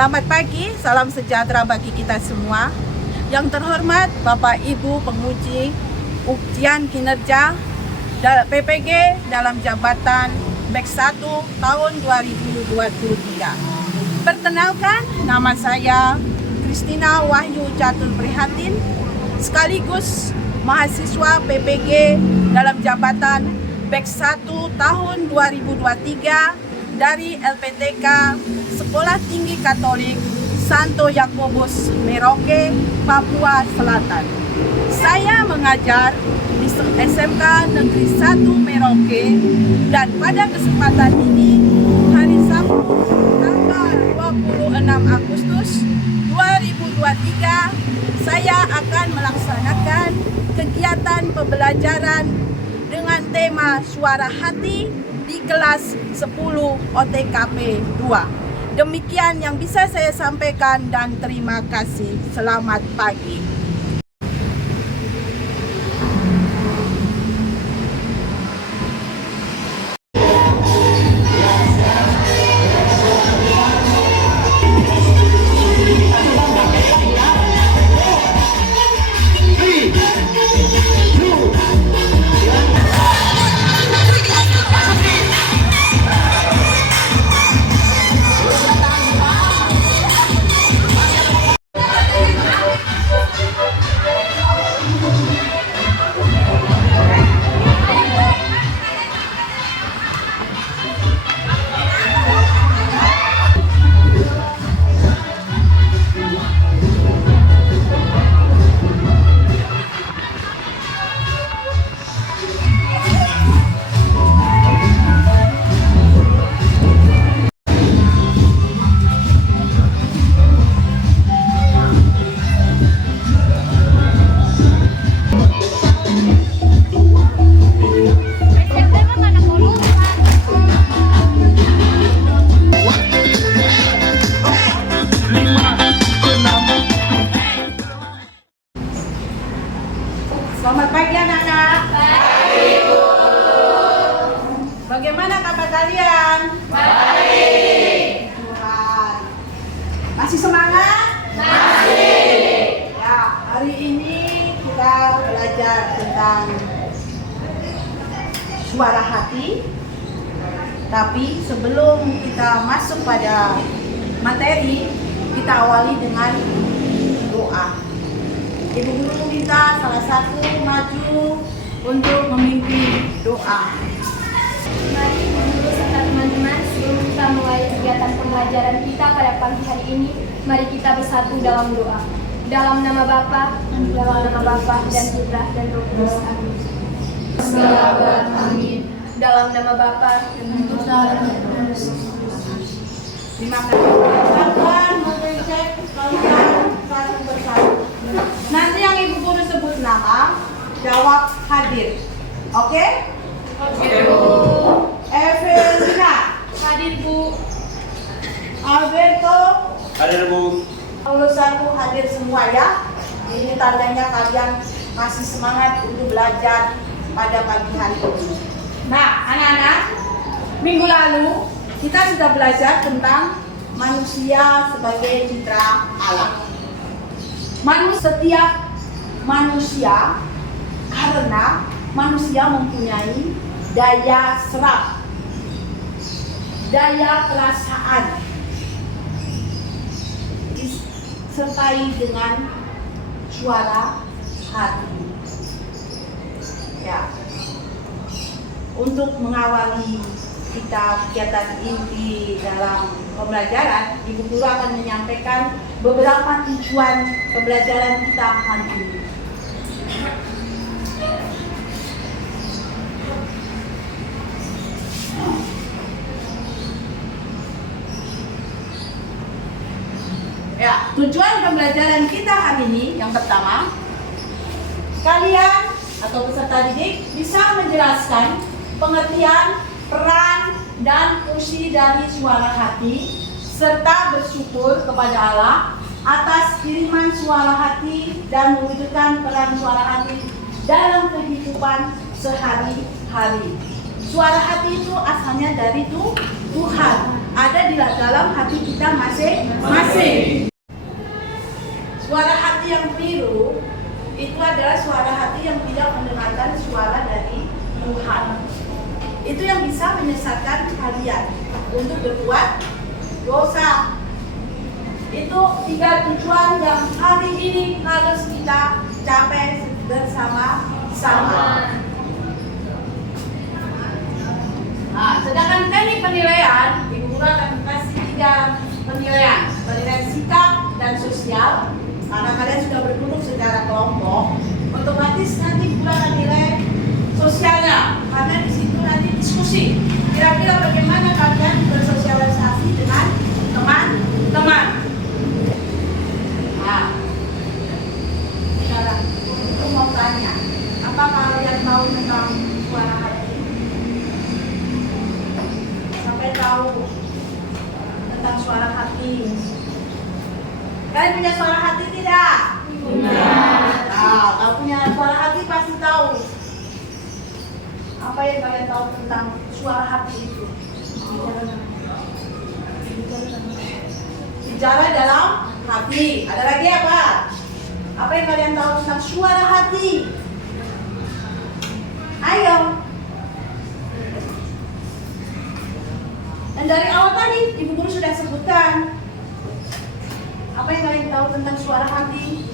Selamat pagi, salam sejahtera bagi kita semua. Yang terhormat Bapak Ibu penguji ujian kinerja PPG dalam jabatan BEK 1 tahun 2023. Perkenalkan, nama saya Kristina Wahyu Catur Prihatin, sekaligus mahasiswa PPG dalam jabatan BEK 1 tahun 2023 dari LPTK Sekolah Tinggi Katolik Santo Yakobus Merauke, Papua Selatan. Saya mengajar di SMK Negeri 1 Merauke, dan pada kesempatan ini hari Sabtu tanggal 26 Agustus 2023 saya akan melaksanakan kegiatan pembelajaran dengan tema Suara Hati di kelas 10 OTKP 2. Demikian yang bisa saya sampaikan dan terima kasih. Selamat pagi. Selamat pagi anak-anak. Pagi, Bu. Bagaimana kabar kalian? Baik. Tuhan. Masih semangat? Masih. Ya, hari ini kita belajar tentang suara hati. Tapi sebelum kita masuk pada materi, kita awali dengan doa. Ibu guru minta salah satu maju untuk memimpin doa. Mari Ibu guru serta teman-teman, sebelum kita mulai kegiatan pembelajaran kita pada pagi hari ini, mari kita bersatu dalam doa. Dalam nama Bapa dan Putra dan Roh Kudus. Amin. Amin. Dalam nama Bapa dan Putra dan Roh Kudus. Terima kasih. Teman-teman mengecek kalian satu persatu. Nanti yang ibu guru sebut nama, jawab hadir. Oke? Oke, Bu. Evelina. Hadir, Bu. Alberto. Hadir, Bu. Lulusanku hadir semua ya. Ini tandanya kalian masih semangat untuk belajar pada pagi hari ini. Nah, anak-anak, minggu lalu kita sudah belajar tentang manusia sebagai citra Allah. Setiap manusia, karena manusia mempunyai daya serap, daya perasaan, disertai dengan suara hati. Ya, untuk mengawali kita kegiatan inti dalam pembelajaran, Ibu Guru akan menyampaikan beberapa tujuan pembelajaran kita hari ini. Ya, tujuan pembelajaran kita hari ini yang pertama, kalian atau peserta didik bisa menjelaskan pengertian, peran, dan fungsi dari suara hati, serta bersyukur kepada Allah atas kiriman suara hati dan mewujudkan peran suara hati dalam kehidupan sehari-hari. Suara hati itu asalnya dari Tuhan. ada di dalam hati kita masing-masing. Suara hati yang keliru itu adalah suara hati yang tidak mendengarkan suara dari Tuhan. Itu yang bisa menyesatkan kalian untuk berbuat dosa. Itu 3 tujuan yang hari ini harus kita capai bersama-sama. Nah, sedangkan teknik penilaian, Ibu Guru akan kasih 3 penilaian. Penilaian sikap dan sosial. Karena kalian sudah berduduk secara kelompok, otomatis nanti Ibu Guru akan nilai sosialnya. Karena di situ nanti diskusi. Kira-kira bagaimana kalian bersosialisasi dengan teman-teman. Nah, sekarang aku mau tanya, apa kalian tahu tentang suara hati? Sampai tahu tentang suara hati. Kalian punya suara hati tidak? Punya. Nah, kalau punya suara hati pasti tahu. Apa yang kalian tahu tentang suara hati itu? Bicara dalam hati. Ada lagi apa? Apa yang kalian tahu tentang suara hati? Ayo. Dan dari awal tadi Ibu Guru sudah sebutkan. Apa yang kalian tahu tentang suara hati?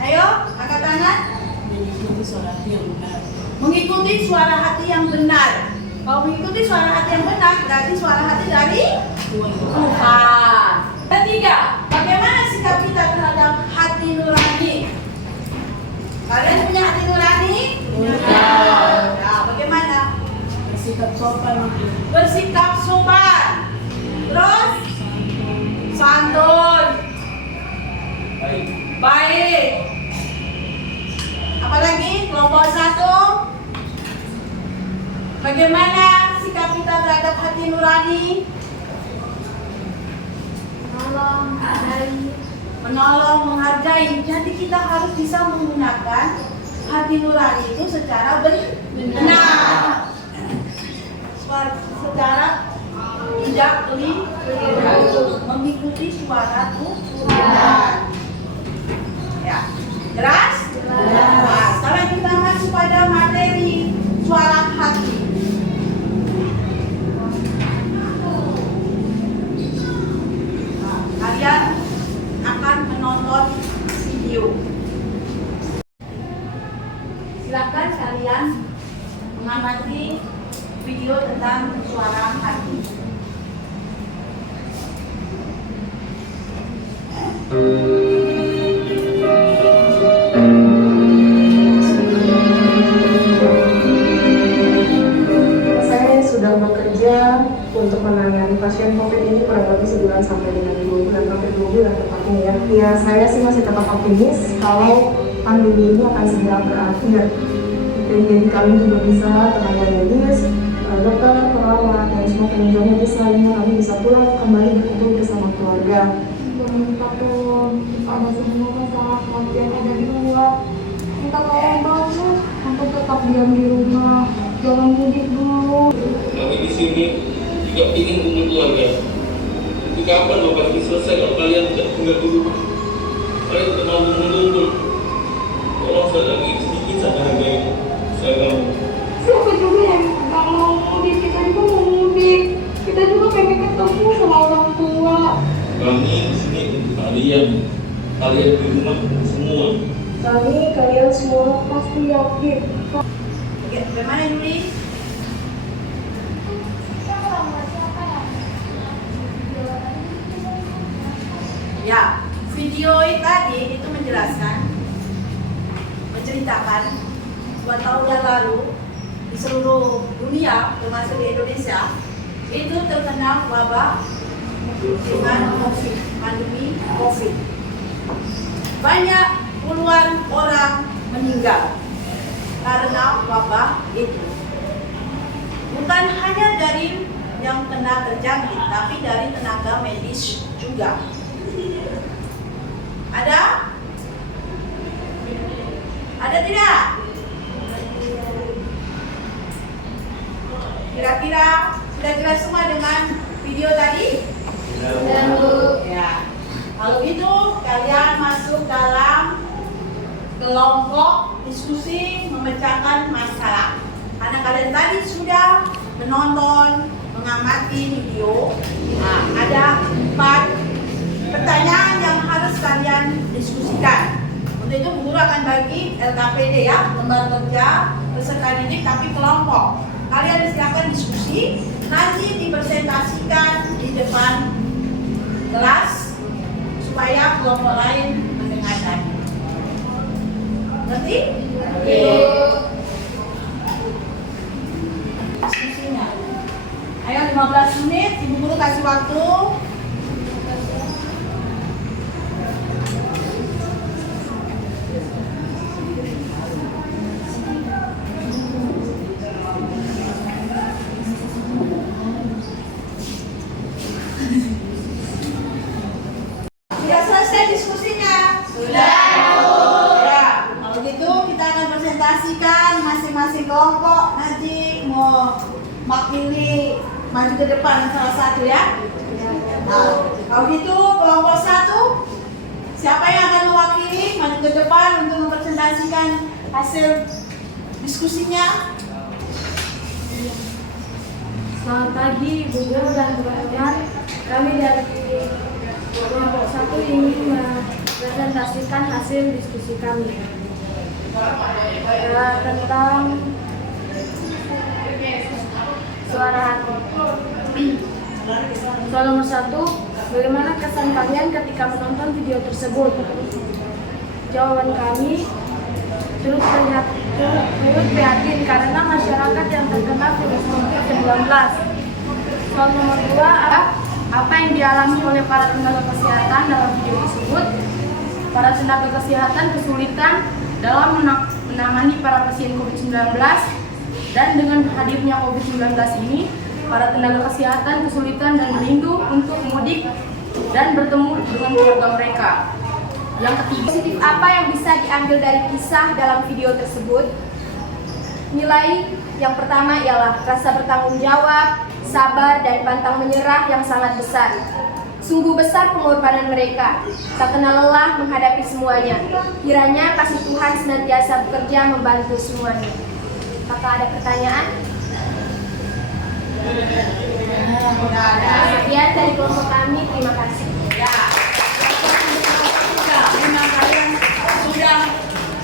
Ayo, angkat tangan. Mengikuti suara hati yang benar. Mengikuti suara hati yang benar. Kalau mengikuti suara hati yang benar, berarti suara hati dari Tuhan. Ketiga, bagaimana sikap kita terhadap hati nurani? Kalian punya hati nurani? Punya. Nah, bagaimana? Bersikap sopan. Bersikap sopan. Terus santun. Baik. Apalagi kelompok 1. Bagaimana sikap kita terhadap hati nurani? Menolong, menghargai. Jadi kita harus bisa menggunakan hati nurani itu secara benar. Secara tidak keliru, mengikuti suara Tuhan. Ya, jelas? Nah, sekarang kita masuk pada materi suara hati. Nah, kalian akan menonton video. Silakan kalian mengamati video tentang suara hati. Saya sudah bekerja untuk menangani pasien COVID ini kurang lebih sebulan sampai dengan 2 bulan, hampir 2 bulan tepatnya ya. Ya, saya sih masih tetap optimis kalau pandemi ini akan segera berakhir. Dan jadi kami juga bisa tenaga medis, dokter, perawat, dan semua penunjang medis lainnya kami bisa pulang kembali berkumpul bersama keluarga. Minta tolong ada semua masyarakat yang ada di luar. Minta tolong banget untuk tetap diam di rumah, jangan mudik dulu. Kami di sini juga ingin kumpul keluarga. Tapi kapan Bapak ini selesai kalau kalian tidak tinggal di rumah? Kalian tidak mau mengumpul. Tolong saya lagi sedikit saja harganya. Saya tahu. Siapa juga yang nggak mau mudik? Kita juga mau mudik. Kita juga pengen ketemu sama orang tua. Kami di sini untuk kalian. Kalian di rumah semua. Kalian semua pasti yakin. Oke, bagaimana Yuli? Ya, video tadi itu menceritakan 2 tahun yang lalu di seluruh dunia, termasuk di Indonesia, itu terkena wabah dengan COVID, pandemi COVID. Banyak puluhan orang meninggal karena wabah itu. Bukan hanya dari yang kena terjangkit, tapi dari tenaga medis juga. Ada? Ada tidak? Kira-kira sudah jelas semua dengan video tadi? Dan Bu, Ya. Kalau gitu kalian masuk dalam kelompok diskusi memecahkan masalah. Karena kalian tadi sudah menonton, mengamati video. Nah, ada 4 pertanyaan yang harus kalian diskusikan. Untuk itu guru akan bagi LKPD ya, lembar kerja peserta didik tapi kelompok. Kalian silakan diskusi, nanti dipresentasikan di depan kelas supaya kelompok lain mendengarkan. Ngerti? Diskusinya. Ayo 15 menit, ibu guru kasih waktu. Sudah selesai diskusinya? Sudah. Ya, kalau gitu kita akan presentasikan masing-masing kelompok. Nanti mau mewakili maju ke depan salah satu ya. Nah, kalau gitu kelompok 1 siapa yang akan mewakili maju ke depan untuk mempresentasikan hasil diskusinya? selamat pagi Bu Guru dan teman-teman. Kami dari kelompok 1 ingin mempresentasikan hasil diskusi kami tentang suara hati. Soal nomor 1, bagaimana kesan kalian ketika menonton video tersebut? Jawaban kami turut prihatin karena masyarakat yang terkena virus COVID-19. Soal nomor 2, apa yang dialami oleh para tenaga kesehatan dalam video tersebut? Para tenaga kesehatan kesulitan dalam menangani para pasien COVID-19, dan dengan hadirnya COVID-19 ini, para tenaga kesehatan kesulitan dan merindu untuk mudik dan bertemu dengan keluarga mereka. Yang ketiga, positif apa yang bisa diambil dari kisah dalam video tersebut? Nilai yang pertama ialah rasa bertanggung jawab, sabar, dan pantang menyerah yang sangat besar. Sungguh besar pengorbanan mereka, tak kenal lelah menghadapi semuanya. Kiranya kasih Tuhan senantiasa bekerja membantu semuanya. Apakah ada pertanyaan? Sekian dari kelompok kami, terima kasih. Ya. Memang kalian sudah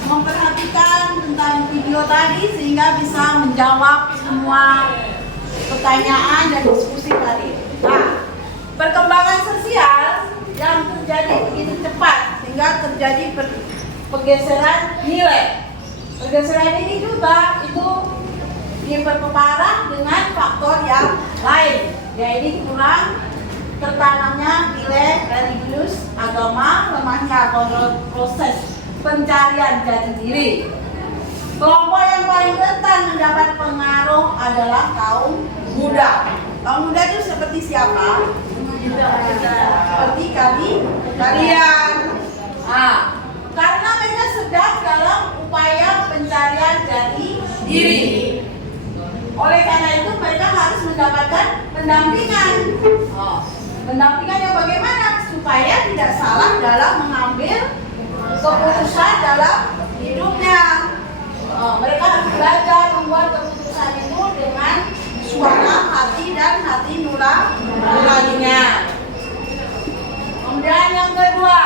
memperhatikan tentang video tadi sehingga bisa menjawab semua pertanyaan dan diskusi tadi. Nah, perkembangan sosial yang terjadi begitu cepat sehingga terjadi pergeseran nilai. Pergeseran ini juga itu diperparah dengan faktor yang lain, yaitu kurang tertanamnya nilai religius agama, lemahnya proses pencarian jati diri. Kelompok yang paling rentan mendapat pengaruh adalah kaum muda. Kaum muda itu seperti siapa? Seperti kalian. Nah, karena mereka sedang dalam upaya pencarian jati diri. Oleh karena itu mereka harus mendapatkan pendampingan. Pendampingan yang bagaimana? Supaya tidak salah dalam mengambil keputusan dalam hidupnya. Mereka harus belajar membuat keputusan itu dengan suara hati dan hati nuraninya. Kemudian yang kedua,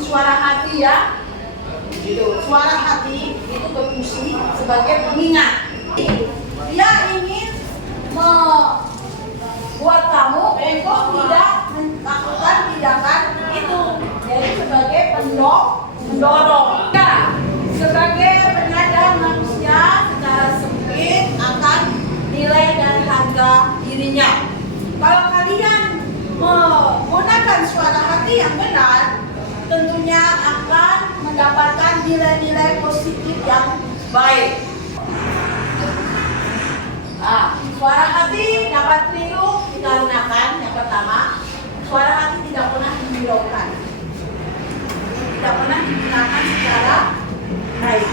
suara hati ya. Suara hati itu berfungsi sebagai pengingat. Dia ingin membuat kamu untuk tidak melakukan tindakan itu, jadi sebagai pendorong. Ya, sebagai penyadar manusia secara sempit akan nilai dan harga dirinya. Kalau kalian menggunakan suara hati yang benar, tentunya akan mendapatkan nilai-nilai positif yang baik. Suara hati dapat keliru dikarenakan yang pertama, suara hati tidak pernah dihiraukan, tidak pernah digunakan secara baik.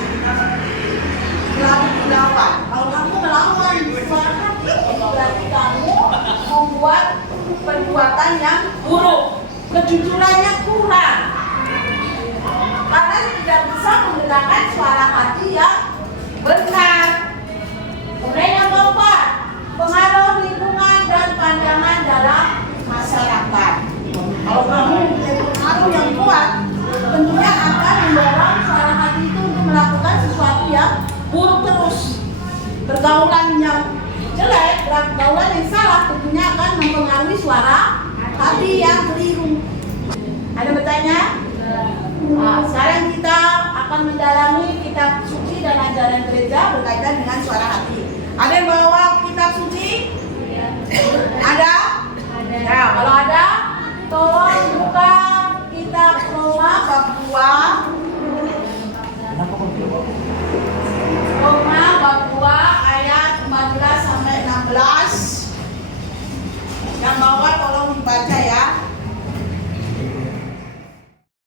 Selalu dilawan. Kalau kamu melawan suara hati, hati itu berarti kamu membuat perbuatan yang buruk, kejujurannya kurang. Karena tidak bisa menggunakan suara hati yang benar. Kemudian yang keempat, pengaruh lingkungan dan pandangan dalam masyarakat. Kalau kamu mempunyai pengaruh yang kuat, tentunya akan mendorong suara hati itu untuk melakukan sesuatu yang buruk terus. Pergaulan yang jelek, pergaulan yang salah tentunya akan mempengaruhi suara hati yang keliru. Ada bertanya? Nah, sekarang kita akan mendalami kitab suci dan ajaran gereja berkaitan dengan suara hati. Ada yang bawa kitab suci? Ada? Ya, kalau ada, tolong buka kitab Roma bab 2. Roma bab 2 ayat 14 sampai 16. Yang bawa tolong dibaca ya.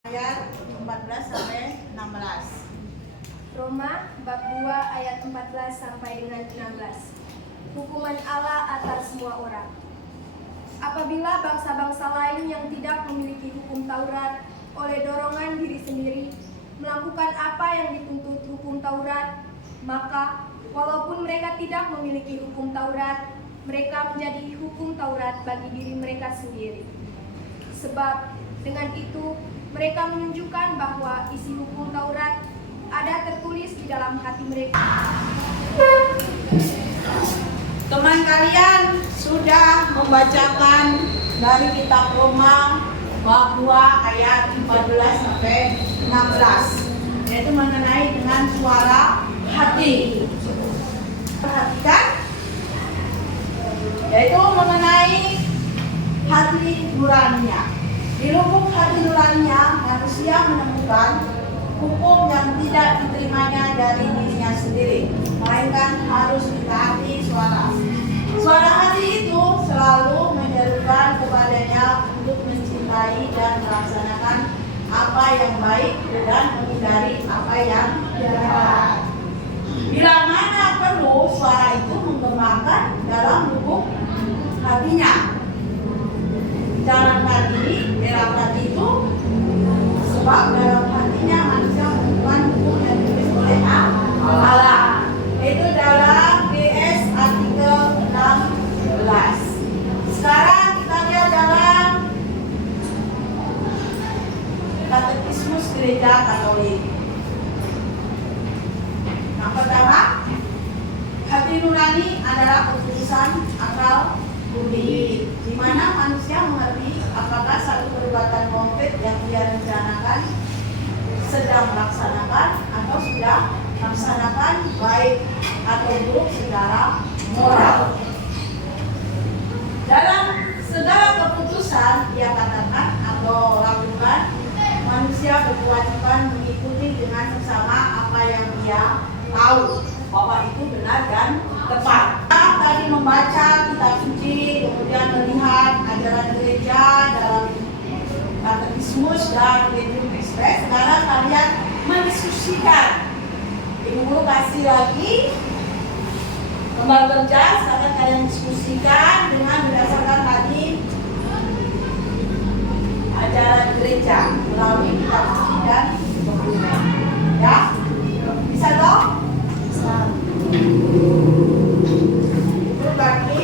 Ayat 14 sampai 16. Roma bab 2 ayat 14 sampai dengan 16. Hukuman Allah atas semua orang. Apabila bangsa-bangsa lain yang tidak memiliki hukum Taurat oleh dorongan diri sendiri melakukan apa yang dituntut hukum Taurat, maka walaupun mereka tidak memiliki hukum Taurat, mereka menjadi hukum Taurat bagi diri mereka sendiri. Sebab dengan itu mereka menunjukkan bahwa isi hukum Taurat ada tertulis di dalam hati mereka. Teman kalian sudah membacakan dari kitab Roma bab 2 ayat 14 sampai 16, yaitu mengenai dengan suara hati. Perhatikan, yaitu mengenai hati nuraninya. Di lubuk hati nuraninya manusia menemukan hukum yang tidak diterimanya dari dirinya sendiri, melainkan harus ditaati suara. Suara hati itu selalu menyerukan kepadanya untuk mencintai dan melaksanakan apa yang baik dan menghindari apa yang jahat. Bila mana perlu, suara itu menggemakan dalam lubuk hatinya. Dalam hati, dalam hati itu, sebab dalam hatinya manusia menemukan hukum yang ditulis oleh Allah. Itu dalam GS artikel 16. Sekarang kita lihat dalam Katekismus Gereja Katolik. Yang pertama, hati nurani adalah keputusan akal budi, di mana manusia mengerti apakah satu perbuatan konkret yang dia rencanakan, sedang melaksanakan, atau sudah melaksanakan baik atau buruk secara moral. Dalam segala keputusan dia katakan atau lakukan, manusia berkewajiban mengikuti dengan sesama apa yang dia tahu bahwa itu benar dan tepat. Kita tadi membaca kitab suci, kemudian melihat ajaran gereja dalam Katekismus dan Gaudium et Spes. Sekarang kalian mendiskusikan. Ibu guru kasih lagi lembar kerja. Sekarang kalian diskusikan dengan berdasarkan tadi ajaran gereja melalui kitab suci dan dokumen. Ya, bisa dong? Bisa. Itu berarti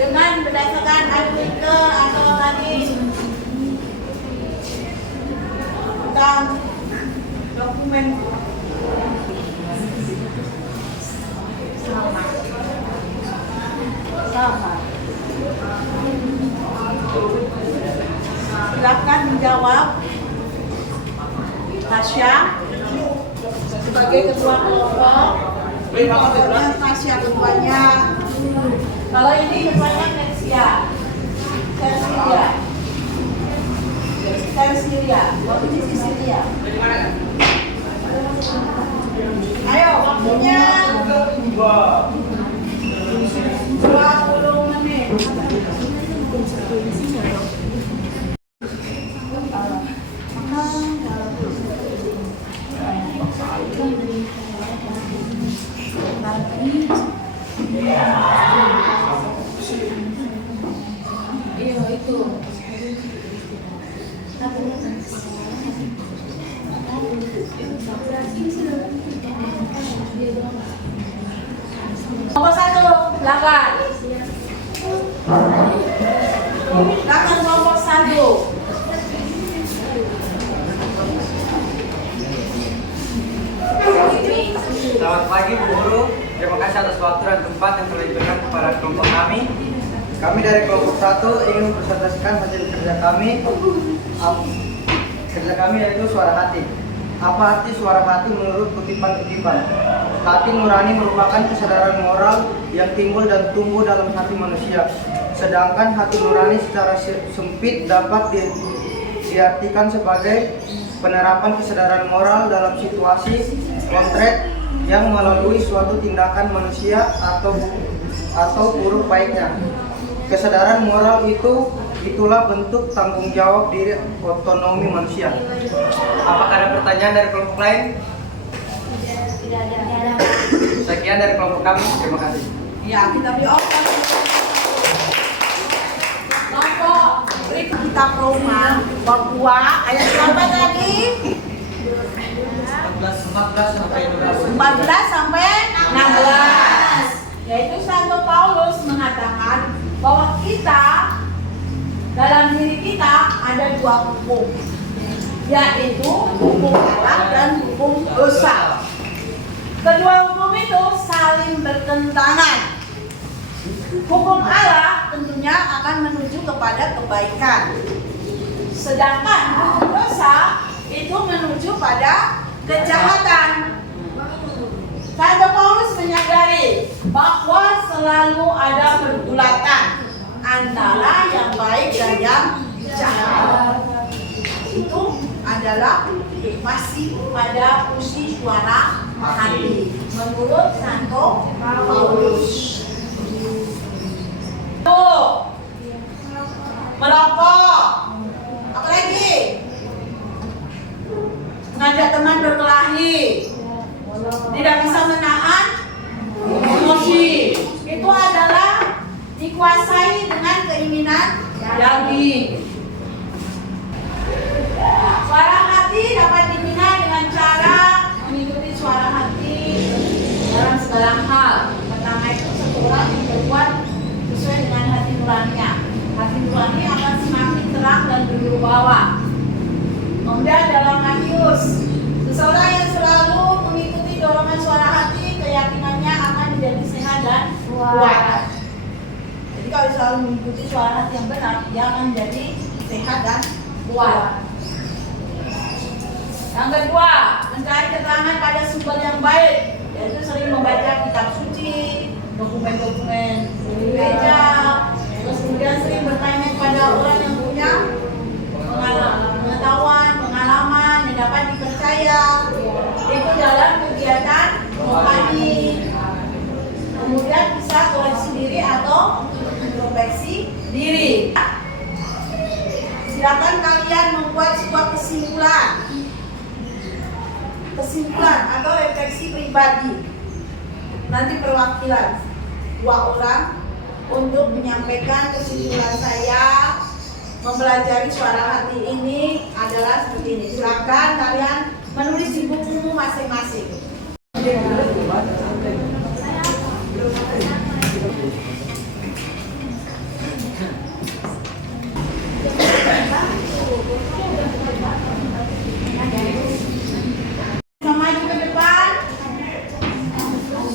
dengan berdasarkan artikel atau tadi tentang dokumen sama. silakan menjawab. Tasya sebagai ketua kelompok. Kelompoknya Tasya ketuanya. Kalau ini ketuanya Tersilia. Waktunya Sisilia. Ayo, waktunya 20 menit. Nomor 1, silakan. Silakan nomor 1. Selamat pagi Bu Guru, terima kasih atas waktu dan tempat yang telah diberikan kepada kelompok kami. Kami dari kelompok 1 ingin mempresentasikan hasil kerja kami. Kerja kami yaitu suara hati. Apa arti suara hati menurut kutipan-kutipan? Hati nurani merupakan kesadaran moral yang timbul dan tumbuh dalam hati manusia. Sedangkan hati nurani secara sempit dapat diartikan sebagai penerapan kesadaran moral dalam situasi konkret yang melalui suatu tindakan manusia atau buruk baiknya. Kesadaran moral itulah bentuk tanggung jawab diri otonomi manusia. Apakah ada pertanyaan dari kelompok lain? Tidak ada. Sekian dari kelompok kami. Terima kasih. Ya, kita beri open. Kelompok berikut kita Roma, Papua, ayat berapa tadi? 14 sampai 14 sampai 16. Yaitu Santo Paulus mengatakan bahwa kita dalam diri kita ada 2 hukum, yaitu hukum Allah dan hukum dosa. Kedua hukum itu saling bertentangan. Hukum Allah tentunya akan menuju kepada kebaikan, sedangkan hukum dosa itu menuju pada kejahatan. Santo Paulus menyadari bahwa selalu ada pergulatan antara yang baik dan yang jahat. Itu adalah masih pada fungsi suara hati menurut Santo Paulus. Tuh, merokok, apa lagi? Ngajak teman berkelahi, tidak bisa menahan emosi. Itu adalah dikuasai dengan keinginan daging. Suara hati dapat dibina dengan cara mengikuti suara hati dalam segala hal. Pertama itu seseorang yang berbuat sesuai dengan hati nuraninya. Hati nurani akan semakin terang dan berwibawa. Kemudian dalam Matius, seseorang yang selalu mengikuti dorongan suara hati, keyakinannya akan menjadi sehat dan kuat. Jadi kalau selalu mengikuti suara hati yang benar, dia akan menjadi sehat dan kuat. Yang kedua, mencari keterangan pada sumber yang baik, yaitu sering membaca kitab suci, dokumen-dokumen gereja, terus kemudian sering bertanya kepada orang yang punya pengetahuan, pengalaman yang dapat dipercaya. Itu dalam kegiatan rohani. Kemudian bisa koreksi diri atau introspeksi diri. Silakan kalian membuat sebuah kesimpulan atau refleksi pribadi. Nanti perwakilan 2 orang untuk menyampaikan kesimpulan saya mempelajari suara hati ini adalah seperti ini. Silakan kalian menulis di bukumu masing-masing. Bisa maju ke depan.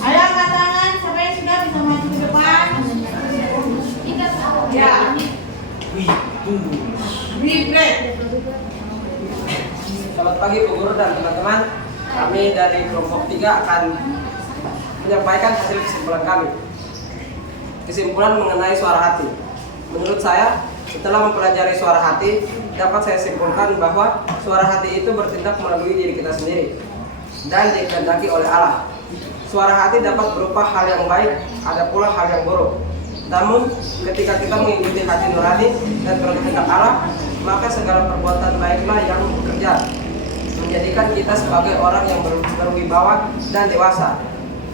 Ayo angkat tangan, siapa yang sudah bisa maju ke depan? Ya. Break. pagi Bu Guru dan teman-teman. Kami dari kelompok 3 akan menyampaikan hasil kesimpulan kami. Kesimpulan mengenai suara hati. Menurut saya, setelah mempelajari suara hati, dapat saya simpulkan bahwa suara hati itu bertindak melalui diri kita sendiri dan dikehendaki oleh Allah. Suara hati dapat berupa hal yang baik, ada pula hal yang buruk. Namun, ketika kita mengikuti hati nurani dan berkehendak Allah, maka segala perbuatan baiklah yang bekerja, menjadikan kita sebagai orang yang berwibawa dan dewasa.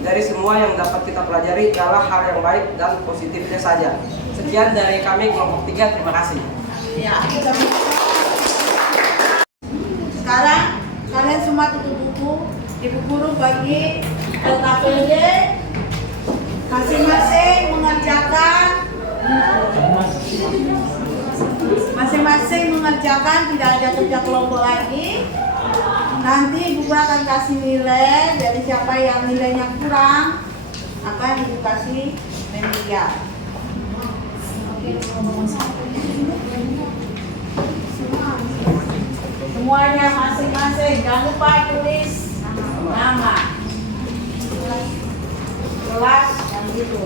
Dari semua yang dapat kita pelajari adalah hal yang baik dan positifnya saja. Sekian dari kami kelompok 3, terima kasih. Ya, sekarang kalian semua tutup buku. Ibu Guru bagi LKPD masing-masing mengerjakan, tidak ada kerja kelompok lagi. Nanti Ibu Guru akan kasih nilai, dari siapa yang nilainya kurang akan Ibu kasih menilai. Semuanya masing-masing, jangan lupa tulis nama, kelas, dan gitu.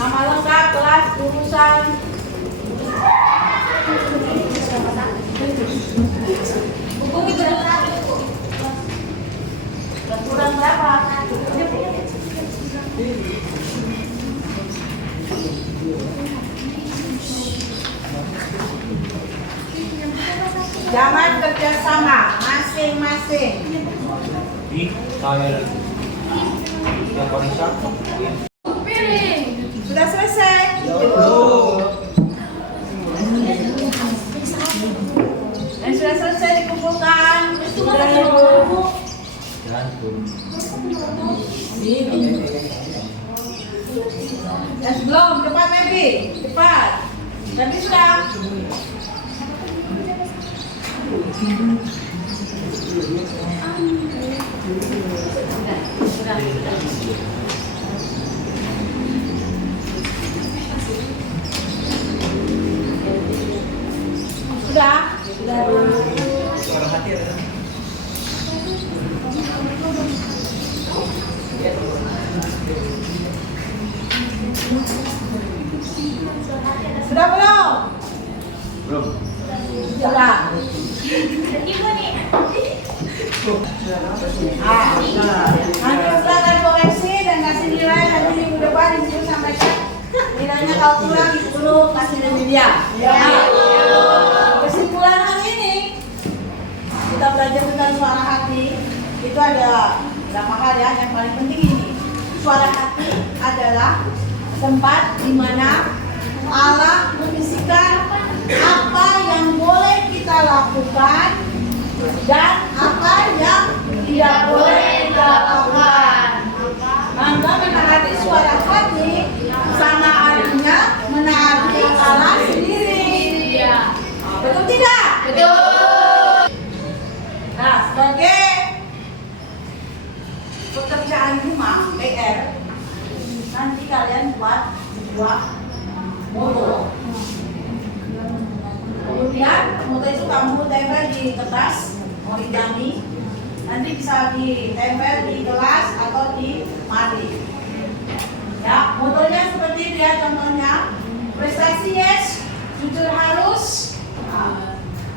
Nama lengkap, kelas, jurusan. Buku itu kurang berapa? Jangan kerjasama, masing-masing. Sudah selesai? Dan sudah selesai dikumpulkan. Dan belum, cepat Mebi, cepat. Tapi sudah. Sudah. Suara hati ada. Sudah belum? Belum. Sudah. Nanti silakan koreksi dan kasih nilai, nanti minggu depan Ibu sampaikan nilainya. Kalau kurang Ibu Guru kasih dia. Kesimpulan hari ini kita belajar tentang suara hati. Itu ada beberapa hal ya, yang paling penting ini. Suara hati adalah tempat di mana Allah membisikkan apa yang boleh kita lakukan dan apa yang tidak boleh kita lakukan. Maka menaati suara hati sama artinya menaati Allah sendiri. Betul tidak? Betul. Nah, sebagai pekerjaan rumah PR, nanti kalian buat sebuah moto. Kemudian moto itu kamu tempel di kertas origami, nanti bisa ditempel di kelas atau di mari. Ya, motonya seperti itu ya, contohnya prestasi yes, jujur harus,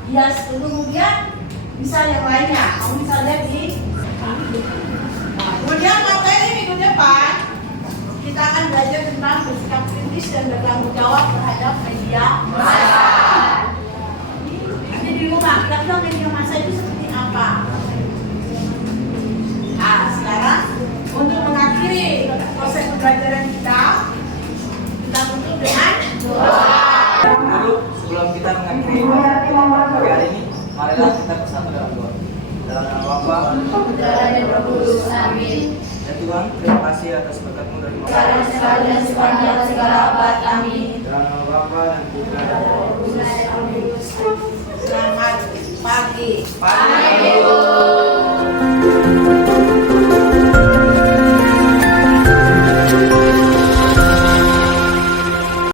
yes, kemudian bisa yang lainnya. Kamu bisa lihat di. Kemudian materi minggu depan kita akan belajar tentang bersikap kritis dan bertanggung jawab terhadap media massa. Nanti di rumah kita bilang media massa itu seperti apa. Nah, sekarang untuk mengakhiri proses pembelajaran kita tutup dengan doa. Dulu sebelum kita mengakhiri pagi hari ini, marilah kita bersatu dalam doa. Dalam nama Bapa, Dan Roh Kudus, amin. ya Tuhan, terima kasih atas berkat-Mu dan Sekarang sekali dan sepanjang segala abad, amin. dalam nama Bapa dan Putra dan Roh Kudus. Selamat pagi. Pagi.